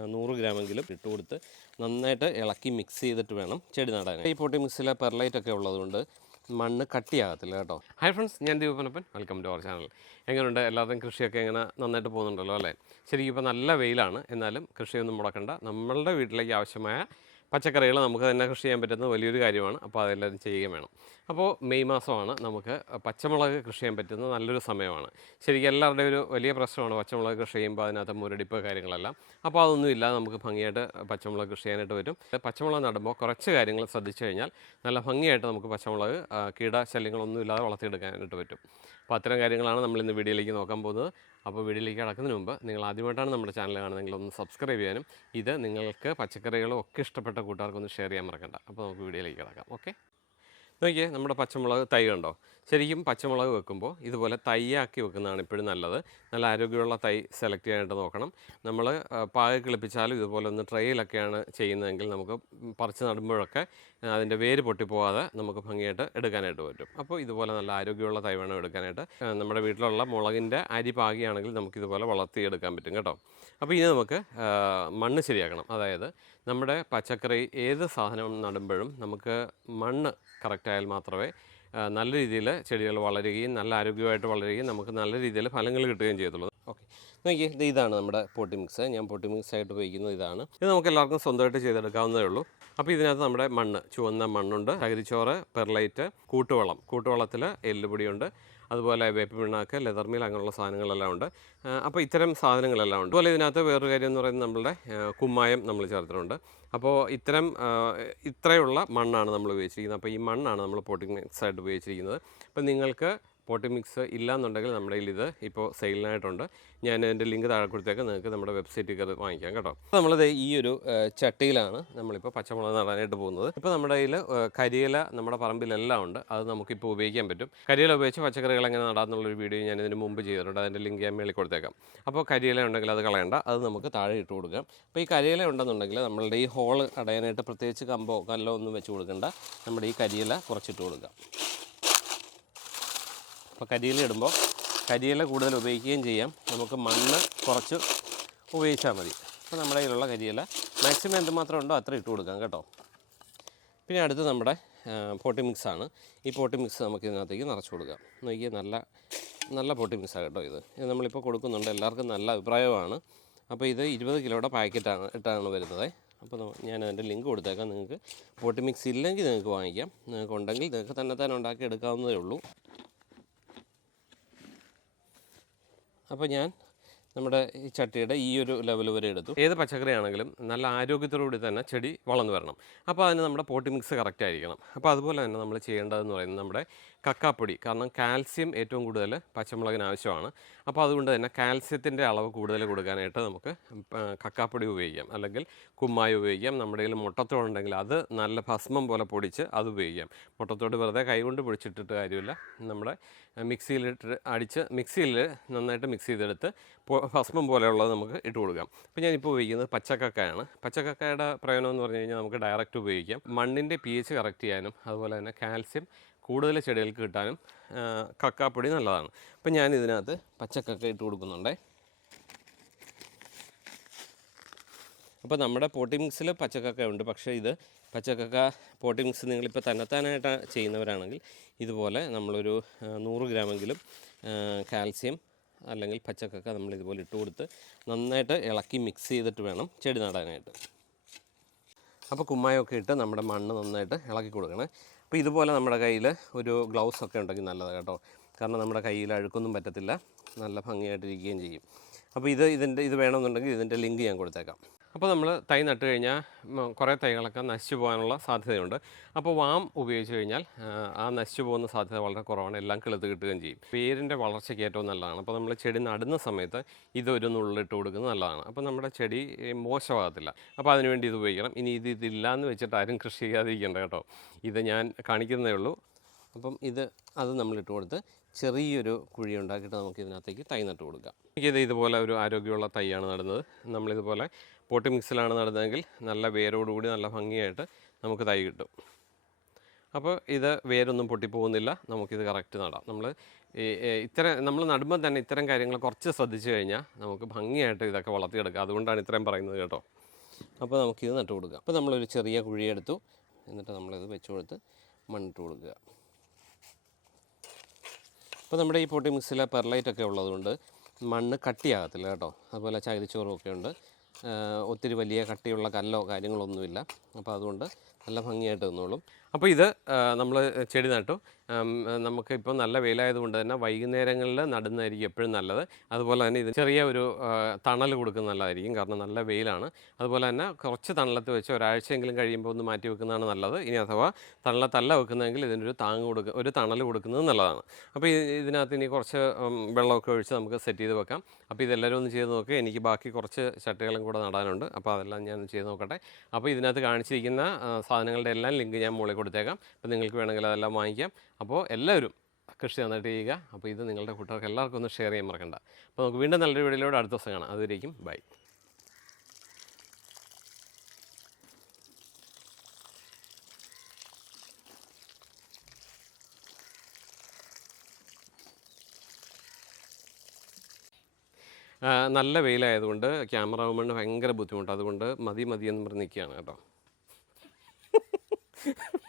100 ഗ്രാമെങ്കിലും ഇട്ട് കൊടുത്ത് നന്നായിട്ട് ഇളക്കി മിക്സ് ചെയ്തിട്ട് വേണം ചെടി നടാൻ. ഈ പോട്ടി മിക്സിൽ പെർലൈറ്റ് ഒക്കെ ഉള്ളതുകൊണ്ട് മണ്ണ് കട്ടിയാകത്തില്ല കേട്ടോ. ഹായ് ഫ്രണ്ട്സ്, ഞാൻ ദീപനപ്പൻ, വെൽക്കം ടു അവർ ചാനൽ. എങ്ങനെയുണ്ട് എല്ലാവരുടെയും കൃഷിയൊക്കെ എങ്ങനെ നന്നായിട്ട് പോകുന്നുണ്ടല്ലോ അല്ലേ? ശരിക്കും ഇപ്പോൾ നല്ല വെയിലാണ്, എന്നാലും കൃഷിയൊന്നും മുടക്കണ്ട. നമ്മളുടെ വീട്ടിലേക്ക് ആവശ്യമായ പച്ചക്കറികൾ നമുക്ക് തന്നെ കൃഷി ചെയ്യാൻ പറ്റുന്നത് വലിയൊരു കാര്യമാണ്. അപ്പോൾ അതെല്ലാവരും ചെയ്യുകയും വേണം. അപ്പോൾ മെയ് മാസമാണ് നമുക്ക് പച്ചമുളക് കൃഷി ചെയ്യാൻ പറ്റുന്ന നല്ലൊരു സമയമാണ്. ശരിക്കും എല്ലാവരുടെയും ഒരു വലിയ പ്രശ്നമാണ് പച്ചമുളക് കൃഷി ചെയ്യുമ്പോൾ അതിനകത്ത് മുരടിപ്പ് കാര്യങ്ങളെല്ലാം. അപ്പോൾ അതൊന്നും ഇല്ലാതെ നമുക്ക് ഭംഗിയായിട്ട് പച്ചമുളക് കൃഷി ചെയ്യാനായിട്ട് വരും. പച്ചമുളക് നടുമ്പോൾ കുറച്ച് കാര്യങ്ങൾ ശ്രദ്ധിച്ചു കഴിഞ്ഞാൽ നല്ല ഭംഗിയായിട്ട് നമുക്ക് പച്ചമുളക് കീടശല്യങ്ങളൊന്നും ഇല്ലാതെ വളർത്തിയെടുക്കാനായിട്ട് പറ്റും. അപ്പോൾ അത്തരം കാര്യങ്ങളാണ് നമ്മൾ ഇന്ന് വീഡിയോയിലേക്ക് നോക്കാൻ പോകുന്നത്. അപ്പോൾ വീഡിയോയിലേക്ക് കടക്കുന്നതിന് മുമ്പ് നിങ്ങൾ ആദ്യമായിട്ടാണ് നമ്മുടെ ചാനൽ കാണുന്നതെങ്കിൽ ഒന്ന് സബ്സ്ക്രൈബ് ചെയ്യാനും ഇത് നിങ്ങൾക്ക് പച്ചക്കറികളും ഒക്കെ ഇഷ്ടപ്പെട്ട കൂട്ടുകാർക്കൊന്ന് ഷെയർ ചെയ്യാൻ മറക്കണ്ട. അപ്പോൾ നമുക്ക് വീഡിയോയിലേക്ക് കിടക്കാം. ഓക്കെ, നോക്കിയേ, നമ്മുടെ പച്ചമുളക് തൈ കണ്ടോ? ശരിക്കും പച്ചമുളക് വെക്കുമ്പോൾ ഇതുപോലെ തൈയാക്കി വെക്കുന്നതാണ് ഇപ്പോഴും നല്ലത്. നല്ല ആരോഗ്യമുള്ള തൈ സെലക്ട് ചെയ്യാനായിട്ട് നോക്കണം. നമ്മൾ പാകി കിളിപ്പിച്ചാലും ഇതുപോലെ ഒന്ന് ട്രെയിലൊക്കെയാണ് ചെയ്യുന്നതെങ്കിൽ നമുക്ക് പറിച്ച് നടുമ്പോഴൊക്കെ അതിൻ്റെ വേര് പൊട്ടിപ്പോകാതെ നമുക്ക് ഭംഗിയായിട്ട് എടുക്കാനായിട്ട് പറ്റും. അപ്പോൾ ഇതുപോലെ നല്ല ആരോഗ്യമുള്ള തൈ വേണം എടുക്കാനായിട്ട്. നമ്മുടെ വീട്ടിലുള്ള മുളകിൻ്റെ അരി പാകിയാണെങ്കിൽ നമുക്കിതുപോലെ വളർത്തിയെടുക്കാൻ പറ്റും കേട്ടോ. അപ്പോൾ ഇനി നമുക്ക് മണ്ണ് ശരിയാക്കണം. അതായത് നമ്മുടെ പച്ചക്കറി ഏത് സാധനം നടുമ്പോഴും നമുക്ക് മണ്ണ് കറക്റ്റായാൽ മാത്രമേ നല്ല രീതിയിൽ ചെടികൾ വളരുകയും നല്ല ആരോഗ്യമായിട്ട് വളരുകയും നമുക്ക് നല്ല രീതിയിൽ ഫലങ്ങൾ കിട്ടുകയും ചെയ്യത്തുള്ളൂ. ഓക്കെ, നോക്കിയേ, ഇതാണ് നമ്മുടെ പോട്ടി മിക്സ്. ഞാൻ പോട്ടി മിക്സ് ആയിട്ട് ഉപയോഗിക്കുന്നത് ഇതാണ്. ഇത് നമുക്ക് എല്ലാവർക്കും സ്വന്തമായിട്ട് ചെയ്തെടുക്കാവുന്നതേ ഉള്ളൂ. അപ്പോൾ ഇതിനകത്ത് നമ്മുടെ മണ്ണ്, ചുവന്ന മണ്ണുണ്ട്, ചകിരിച്ചോറ്, പെർലൈറ്റ്, കൂട്ടുവളത്തിൽ എല്ലുപൊടിയുണ്ട്, അതുപോലെ വേപ്പ് പിണ്ണാക്ക്, ലെതർമീൽ, അങ്ങനെയുള്ള സാധനങ്ങളെല്ലാം ഉണ്ട്. അപ്പോൾ ഇത്തരം സാധനങ്ങളെല്ലാം ഉണ്ട്. അതുപോലെ ഇതിനകത്ത് വേറൊരു കാര്യം എന്ന് പറയുന്നത് നമ്മളുടെ കുമ്മായം നമ്മൾ ചേർത്തിട്ടുണ്ട്. അപ്പോൾ ഇത്രയുള്ള മണ്ണാണ് നമ്മൾ ഉപയോഗിച്ചിരിക്കുന്നത്. അപ്പോൾ ഈ മണ്ണാണ് നമ്മൾ പോട്ടിംഗ് മിക്സ് ആയിട്ട് ഉപയോഗിച്ചിരിക്കുന്നത്. അപ്പോൾ നിങ്ങൾക്ക് പോട്ടിംഗ് മിക്സ് ഇല്ലയെന്നുണ്ടെങ്കിൽ നമ്മുടെ കയ്യിൽ ഇത് ഇപ്പോൾ സെയിലിനായിട്ടുണ്ട്. ഞാൻ എൻ്റെ ലിങ്ക് താഴെ കൊടുത്തേക്ക് നിങ്ങൾക്ക് നമ്മുടെ വെബ്സൈറ്റിൽ കയറി വാങ്ങിക്കാം കേട്ടോ. അപ്പോൾ നമ്മളത് ഈ ഒരു ചട്ടിയിലാണ് നമ്മളിപ്പോൾ പച്ചമുളക് നടാനായിട്ട് പോകുന്നത്. ഇപ്പോൾ നമ്മുടെ കയ്യിൽ കരിയില നമ്മുടെ പറമ്പിലെല്ലാം ഉണ്ട്. അത് നമുക്കിപ്പോൾ ഉപയോഗിക്കാൻ പറ്റും. കരിയില ഉപയോഗിച്ച് പച്ചക്കറികൾ എങ്ങനെ നടാമെന്നുള്ളൊരു വീഡിയോ ഞാൻ ഇതിന് മുമ്പ് ചെയ്തിട്ടുണ്ട്. അതിൻ്റെ ലിങ്ക് ഞാൻ മേളിൽ കൊടുത്തേക്കാം. അപ്പോൾ കരിയില ഉണ്ടെങ്കിൽ അത് കളയണ്ട, അത് നമുക്ക് താഴെ ഇട്ട് കൊടുക്കാം. അപ്പോൾ ഈ കരിയില ഉണ്ടെന്നുണ്ടെങ്കിൽ നമ്മളുടെ ഈ ഹോള് അടയാനായിട്ട് പ്രത്യേകിച്ച് കമ്പോ കല്ലോ ഒന്നും വെച്ച് കൊടുക്കണ്ട. നമ്മുടെ ഈ കരിയില കുറച്ചിട്ട് കൊടുക്കാം. അപ്പോൾ കരിയില ഇടുമ്പോൾ കരിയില കൂടുതൽ ഉപയോഗിക്കുകയും ചെയ്യാം. നമുക്ക് മണ്ണ് കുറച്ച് ഉപയോഗിച്ചാൽ മതി. അപ്പോൾ നമ്മുടെ കയ്യിലുള്ള കരിയില മാക്സിമം എന്തുമാത്രം ഉണ്ടോ അത്ര ഇട്ട് കൊടുക്കാം കേട്ടോ. പിന്നെ അടുത്ത് നമ്മുടെ പോട്ടി മിക്സാണ്. ഈ പോട്ടി മിക്സ് നമുക്ക് ഇതിനകത്തേക്ക് നിറച്ച് കൊടുക്കാം. നോക്കിയാൽ നല്ല പോട്ടി മിക്സാണ് കേട്ടോ. ഇത് നമ്മളിപ്പോൾ കൊടുക്കുന്നുണ്ട്, എല്ലാവർക്കും നല്ല അഭിപ്രായമാണ്. അപ്പോൾ ഇത് 20 കിലോയുടെ പാക്കറ്റാണ് വരുന്നത്. അപ്പോൾ ഞാൻ അതിൻ്റെ ലിങ്ക് കൊടുത്തേക്കാം. നിങ്ങൾക്ക് പോട്ടി മിക്സ് ഇല്ലെങ്കിൽ നിങ്ങൾക്ക് വാങ്ങിക്കാം. നിങ്ങൾക്ക് ഉണ്ടെങ്കിൽ നിങ്ങൾക്ക് തന്നെ ഉണ്ടാക്കി എടുക്കാവുന്നതേ ഉള്ളൂ. അപ്പോൾ ഞാൻ നമ്മുടെ ഈ ചട്ടിയുടെ ഈ ഒരു ലെവൽ വരെ എടുത്തു. ഏത് പച്ചക്കറിയാണെങ്കിലും നല്ല ആരോഗ്യത്തോടുകൂടി തന്നെ ചെടി വളർന്നു വരണം. അപ്പോൾ അതിന് നമ്മുടെ പോട്ടി മിക്സ് കറക്റ്റ് ആയിരിക്കണം. അപ്പോൾ അതുപോലെ തന്നെ നമ്മൾ ചെയ്യേണ്ടതെന്ന് പറയുന്നത് നമ്മുടെ കക്കാപ്പൊടി. കാരണം കാൽസ്യം ഏറ്റവും കൂടുതൽ പച്ചമുളകിന് ആവശ്യമാണ്. അപ്പോൾ അതുകൊണ്ട് തന്നെ കാൽസ്യത്തിൻ്റെ അളവ് കൂടുതൽ കൊടുക്കാനായിട്ട് നമുക്ക് കക്കാപ്പൊടി ഉപയോഗിക്കാം, അല്ലെങ്കിൽ കുമ്മായി ഉപയോഗിക്കാം. നമ്മുടെ കയ്യിൽ മുട്ടത്തോടുണ്ടെങ്കിൽ അത് നല്ല ഭസ്മം പോലെ പൊടിച്ച് അത് ഉപയോഗിക്കാം. മുട്ടത്തോട് വെറുതെ കൈകൊണ്ട് പൊടിച്ചിട്ടിട്ട് കാര്യമില്ല. നമ്മുടെ മിക്സിയിൽ നന്നായിട്ട് മിക്സ് ചെയ്തെടുത്ത് ഭസ്മം പോലെയുള്ളത് നമുക്ക് ഇട്ട് കൊടുക്കാം. അപ്പോൾ ഞാനിപ്പോൾ ഉപയോഗിക്കുന്നത് പച്ചക്കക്കയാണ്. പച്ചക്കക്കയുടെ പ്രയോജനം എന്ന് പറഞ്ഞു കഴിഞ്ഞാൽ നമുക്ക് ഡയറക്റ്റ് ഉപയോഗിക്കാം. മണ്ണിൻ്റെ pH കറക്റ്റ് ചെയ്യാനും അതുപോലെ തന്നെ കാൽസ്യം കൂടുതൽ ചെടികൾക്ക് കിട്ടാനും കക്കാപ്പൊടി നല്ലതാണ്. അപ്പോൾ ഞാൻ ഇതിനകത്ത് പച്ചക്കക്ക ഇട്ട് കൊടുക്കുന്നുണ്ട്. അപ്പോൾ നമ്മുടെ പോട്ടി മിക്സിൽ പച്ചക്കക്ക ഉണ്ട്. പക്ഷേ ഇത് പച്ചക്കക്ക പോട്ടി മിക്സ് നിങ്ങളിപ്പോൾ തന്നെത്താനായിട്ട് ചെയ്യുന്നവരാണെങ്കിൽ ഇതുപോലെ നമ്മളൊരു 100 ഗ്രാമെങ്കിലും കാൽസ്യം അല്ലെങ്കിൽ പച്ചക്കക്ക നമ്മളിതുപോലെ ഇട്ട് കൊടുത്ത് നന്നായിട്ട് ഇളക്കി മിക്സ് ചെയ്തിട്ട് വേണം ചെടി നടാനായിട്ട്. അപ്പോൾ കുമ്മായമൊക്കെ ഇട്ട് നമ്മുടെ മണ്ണ് നന്നായിട്ട് ഇളക്കി കൊടുക്കണേ. അപ്പോൾ ഇതുപോലെ നമ്മുടെ കയ്യിൽ ഒരു ഗ്ലൗസൊക്കെ ഉണ്ടെങ്കിൽ നല്ലതാണ് കേട്ടോ. കാരണം നമ്മുടെ കയ്യിൽ അഴുക്കൊന്നും പറ്റത്തില്ല, നല്ല ഭംഗിയായിട്ടിരിക്കുകയും ചെയ്യും. അപ്പോൾ ഇത് വേണമെന്നുണ്ടെങ്കിൽ ഇതിൻ്റെ ലിങ്ക് ഞാൻ കൊടുത്തേക്കാം. അപ്പോൾ നമ്മൾ തൈ നട്ട് കഴിഞ്ഞാൽ കുറേ തൈകളൊക്കെ നശിച്ചു പോകാനുള്ള സാധ്യതയുണ്ട്. അപ്പോൾ വാം ഉപയോഗിച്ച് കഴിഞ്ഞാൽ ആ നശിച്ചു പോകുന്ന സാധ്യത വളരെ കുറവാണ്. എല്ലാം കിളുത്ത് കിട്ടുകയും ചെയ്യും. വേരിൻ്റെ വളർച്ചയ്ക്ക് ഏറ്റവും നല്ലതാണ്. അപ്പോൾ നമ്മൾ ചെടി നടുന്ന സമയത്ത് ഇതൊരു നുള്ളിട്ട് കൊടുക്കുന്നത് നല്ലതാണ്. അപ്പോൾ നമ്മുടെ ചെടി മോശമാകത്തില്ല. അപ്പോൾ അതിനുവേണ്ടി ഇത് ഉപയോഗിക്കണം. ഇനി ഇതില്ലാന്ന് വെച്ചിട്ട് ആരും കൃഷി ചെയ്യാതിരിക്കേണ്ട കേട്ടോ. ഇത് ഞാൻ കാണിക്കുന്നതേ ഉള്ളൂ. അപ്പം അത് നമ്മളിട്ട് കൊടുത്ത് ചെറിയൊരു കുഴി ഉണ്ടാക്കിയിട്ട് നമുക്ക് ഇതിനകത്തേക്ക് തൈ നട്ട് കൊടുക്കാം. ഇതുപോലെ ഒരു ആരോഗ്യമുള്ള തൈയാണ് നടുന്നത്. നമ്മളിതുപോലെ പോട്ടി മിക്സിലാണ് നടുന്നതെങ്കിൽ നല്ല വേരോടുകൂടി നല്ല ഭംഗിയായിട്ട് നമുക്ക് തൈ കിട്ടും. അപ്പോൾ ഇത് വേരൊന്നും പൊട്ടിപ്പോകുന്നില്ല, നമുക്കിത് കറക്റ്റ് നടാം. നമ്മൾ ഇത്തരം നമ്മൾ നടുമ്പോൾ തന്നെ ഇത്തരം കാര്യങ്ങൾ കുറച്ച് ശ്രദ്ധിച്ചു കഴിഞ്ഞാൽ നമുക്ക് ഭംഗിയായിട്ട് ഇതൊക്കെ വളർത്തിയെടുക്കാം. അതുകൊണ്ടാണ് ഇത്രയും പറയുന്നത് കേട്ടോ. അപ്പോൾ നമുക്കിത് നട്ടു കൊടുക്കാം. അപ്പോൾ നമ്മളൊരു ചെറിയ കുഴിയെടുത്തു, എന്നിട്ട് നമ്മളിത് വെച്ച് കൊടുത്ത് മണ്ണിട്ട് കൊടുക്കുക. അപ്പോൾ നമ്മുടെ ഈ പോട്ടി മിക്സിൽ പെർലൈറ്റൊക്കെ ഉള്ളതുകൊണ്ട് മണ്ണ് കട്ടിയാകത്തില്ല കേട്ടോ. അതുപോലെ ചകിരിച്ചോറും ഒക്കെ ഉണ്ട്. ഒത്തിരി വലിയ കട്ടിയുള്ള കല്ലോ കാര്യങ്ങളൊന്നുമില്ല. അപ്പോൾ അതുകൊണ്ട് നല്ല ഭംഗിയായിട്ട് നിന്നോളും. അപ്പോൾ ഇത് നമ്മൾ ചെടി നട്ടു. നമുക്കിപ്പോൾ നല്ല വെയിലായതുകൊണ്ട് തന്നെ വൈകുന്നേരങ്ങളിൽ നടുന്നതായിരിക്കും എപ്പോഴും നല്ലത്. അതുപോലെ തന്നെ ഇത് ചെറിയ ഒരു തണൽ കൊടുക്കുന്നത് നല്ലതായിരിക്കും, കാരണം നല്ല വെയിലാണ്. അതുപോലെ തന്നെ കുറച്ച് തണലത്ത് വെച്ച് ഒരാഴ്ചയെങ്കിലും കഴിയുമ്പോൾ ഒന്ന് മാറ്റി വെക്കുന്നതാണ് നല്ലത്. ഇനി അഥവാ തണലത്തല്ല വെക്കുന്നതെങ്കിൽ ഇതിനൊരു ഒരു തണൽ കൊടുക്കുന്നത് നല്ലതാണ്. അപ്പോൾ ഇതിനകത്ത് ഇനി കുറച്ച് വെള്ളമൊക്കെ ഒഴിച്ച് നമുക്ക് സെറ്റ് ചെയ്ത് വെക്കാം. അപ്പോൾ ഇതെല്ലാവരും ഒന്ന് ചെയ്ത് നോക്കുക. എനിക്ക് ബാക്കി കുറച്ച് ചട്ടികളും കൂടെ നടാനുണ്ട്. അപ്പോൾ അതെല്ലാം ഞാൻ ചെയ്ത് നോക്കട്ടെ. അപ്പോൾ ഇതിനകത്ത് കാണിച്ചിരിക്കുന്ന സാധനങ്ങളുടെ എല്ലാം ലിങ്ക് ഞാൻ മുകളിൽ കൊടുത്തേക്കാം. അപ്പോൾ നിങ്ങൾക്ക് വേണമെങ്കിൽ അതെല്ലാം വാങ്ങിക്കാം. അപ്പോൾ എല്ലാവരും കൃഷി നന്നായിട്ട് ചെയ്യുക. അപ്പോൾ ഇത് നിങ്ങളുടെ കൂട്ടുകാർക്ക് എല്ലാവർക്കും ഒന്ന് ഷെയർ ചെയ്യാൻ മറക്കണ്ട. അപ്പോൾ നമുക്ക് വീണ്ടും നല്ലൊരു വീഡിയോയിലൂടെ അടുത്ത ദിവസം കാണാം. അതുവരേക്കും ബൈ. നല്ല വെയിലായതുകൊണ്ട് ക്യാമറ വുമണ് ഭയങ്കര ബുദ്ധിമുട്ട്. അതുകൊണ്ട് മതി എന്ന് പറഞ്ഞ് നിൽക്കുകയാണ് കേട്ടോ.